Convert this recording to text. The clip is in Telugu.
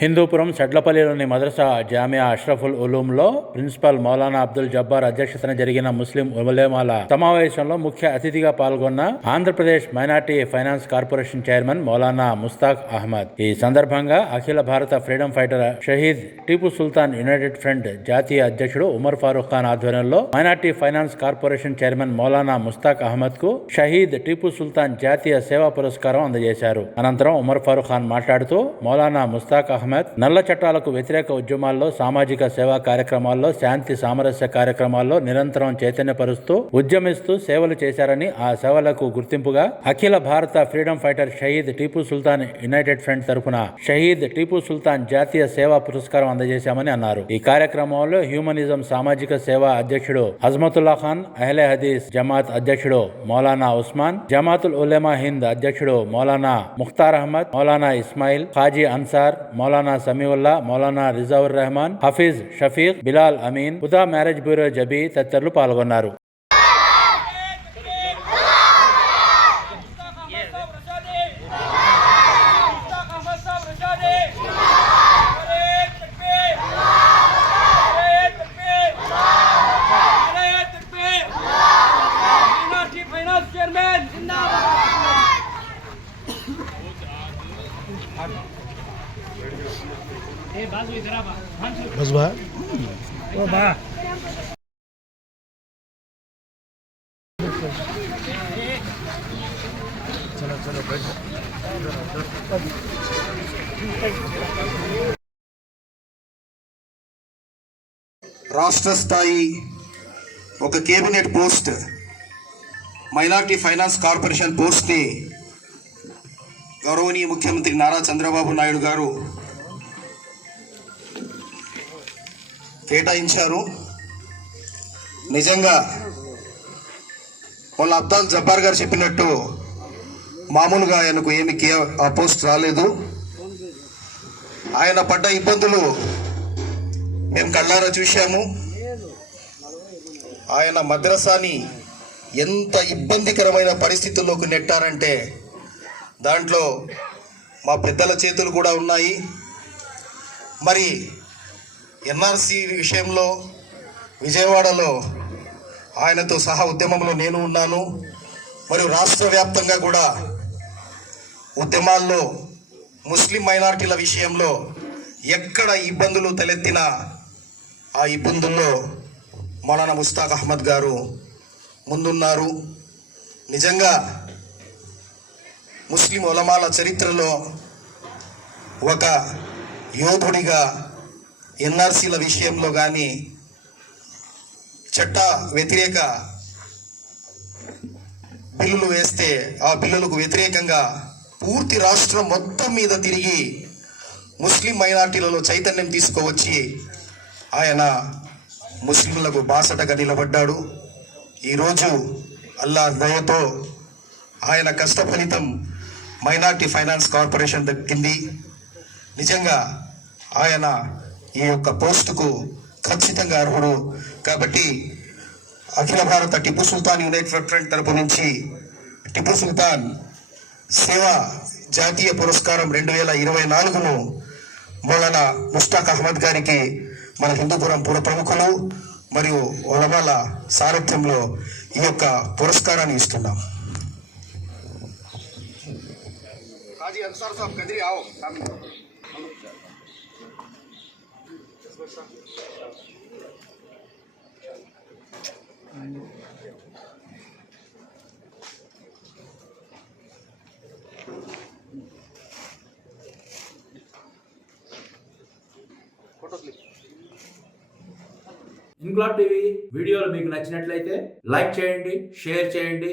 హిందూపురం సెడ్లపల్లిలోని మదరసా జామియా అష్రఫుల్ ఉలూంలో ప్రిన్సిపల్ మౌలానా అబ్దుల్ జబ్బార్ అధ్యక్షతన జరిగిన ముస్లిం ఉమలేమాల సమావేశంలో ముఖ్య అతిథిగా పాల్గొన్న Andhra Pradesh minority finance corporation chairman Maulana Mushtaq Ahmed. ఈ సందర్భంగా Akhila Bharata freedom fighter Shaheed Tipu Sultan united front జాతీయ అధ్యక్షుడు ఉమర్ ఫారూక్ ఖాన్ ఆధ్వర్యంలో minority finance corporation chairman Maulana Mushtaq అహ్మద్కు Shaheed Tipu Sultan జాతీయ సేవా పురస్కారం అందజేశారు. అనంతరం ఉమర్ ఫారూక్ ఖాన్ మాట్లాడుతూ మౌలానా ముస్తాక్ అహ్మద్ నల్ల చట్టాలకు వ్యతిరేక ఉద్యమాల్లో సామాజిక సేవా కార్యక్రమాల్లో శాంతి సామరస్య కార్యక్రమాల్లో నిరంతరం చైతన్యపరుస్తూ ఉద్యమిస్తూ సేవలు చేశారని ఆ సేవలకు గుర్తింపుగా Akhila Bharata freedom fighter Shaheed Tipu Sultan united front తరఫున షహీద్ టీపు సుల్తాన్ జాతీయ సేవా పురస్కారం అందజేశామని అన్నారు. ఈ కార్యక్రమంలో హ్యూమనిజం సామాజిక సేవా అధ్యక్షుడు అజ్మతుల్లా ఖాన్ అహ్లే హదీస్ జమాత్ అధ్యక్షుడు మౌలానా ఉస్మాన్ జమాతుల్ ఉలేమా హింద్ అధ్యక్షుడు మౌలానా ముఖ్తార్ అహ్మద్ మౌలానా ఇస్మాయిల్ ఖాజీ అన్సార్ మౌలానా సమీవుల్లా మౌలానా రిజావుర్ రెహమాన్ హఫీజ్ షఫీక్ బిలాల్ అమీన్ హుదా మ్యారేజ్ బ్యూరో జబీ తదితరులు పాల్గొన్నారు. बस बा రాష్ట్ర స్థాయి ఒక cabinet post minority finance corporation పోస్ట్ని గౌరవనీయ ముఖ్యమంత్రి నారా చంద్రబాబు నాయుడు గారు కేటాయించారు. నిజంగా వాళ్ళ అబ్దాల్ జబ్బార్ గారు చెప్పినట్టు మామూలుగా ఆయనకు ఏమి కే ఆ పోస్ట్ రాలేదు. ఆయన పడ్డ ఇబ్బందులు మేము కళ్ళారా చూశాము. ఆయన మద్రసాని ఎంత ఇబ్బందికరమైన పరిస్థితుల్లోకి నెట్టారంటే దాంట్లో మా పెద్దల చేతులు కూడా ఉన్నాయి. మరి ఎన్ఆర్సి విషయంలో విజయవాడలో ఆయనతో సహా ఉద్యమంలో నేను ఉన్నాను. మరియు రాష్ట్ర వ్యాప్తంగా కూడా ఉద్యమాల్లో ముస్లిం మైనార్టీల విషయంలో ఎక్కడ ఇబ్బందులు తలెత్తినా ఆ ఇబ్బందుల్లో మౌలానా ముస్తాక్ అహ్మద్ గారు ముందున్నారు. నిజంగా ముస్లిం ఉలమాల చరిత్రలో ఒక యోధుడిగా ఎన్ఆర్సీల విషయంలో కానీ చట్ట వ్యతిరేక బిల్లులు వేస్తే ఆ బిల్లులకు వ్యతిరేకంగా పూర్తి రాష్ట్రం మొత్తం మీద తిరిగి ముస్లిం మైనార్టీలలో చైతన్యం తీసుకువచ్చి ఆయన ముస్లింలకు బాసటగా నిలబడ్డాడు. ఈరోజు అల్లా దయతో ఆయన కష్ట ఫలితం మైనార్టీ ఫైనాన్స్ కార్పొరేషన్ దక్కింది. నిజంగా ఆయన ఈ యొక్క పోస్టుకు ఖచ్చితంగా అర్హుడు. కాబట్టి అఖిల భారత టిప్పు సుల్తాన్ యునైటెడ్ ఫ్రంట్ తరపు నుంచి టిప్పు సుల్తాన్ సేవా జాతీయ పురస్కారం రెండు వేల ఇరవై నాలుగును మొలన ముస్తాక్ అహ్మద్ గారికి మన హిందూపురం పుర ప్రముఖులు మరియు ఒలమాల సారథ్యంలో ఈ యొక్క పురస్కారాన్ని ఇస్తున్నాం. అన్సార్ కదిరి ఆవు. ఇంక్లాబ్ టీవీ వీడియోలు మీకు నచ్చినట్లయితే లైక్ చేయండి షేర్ చేయండి.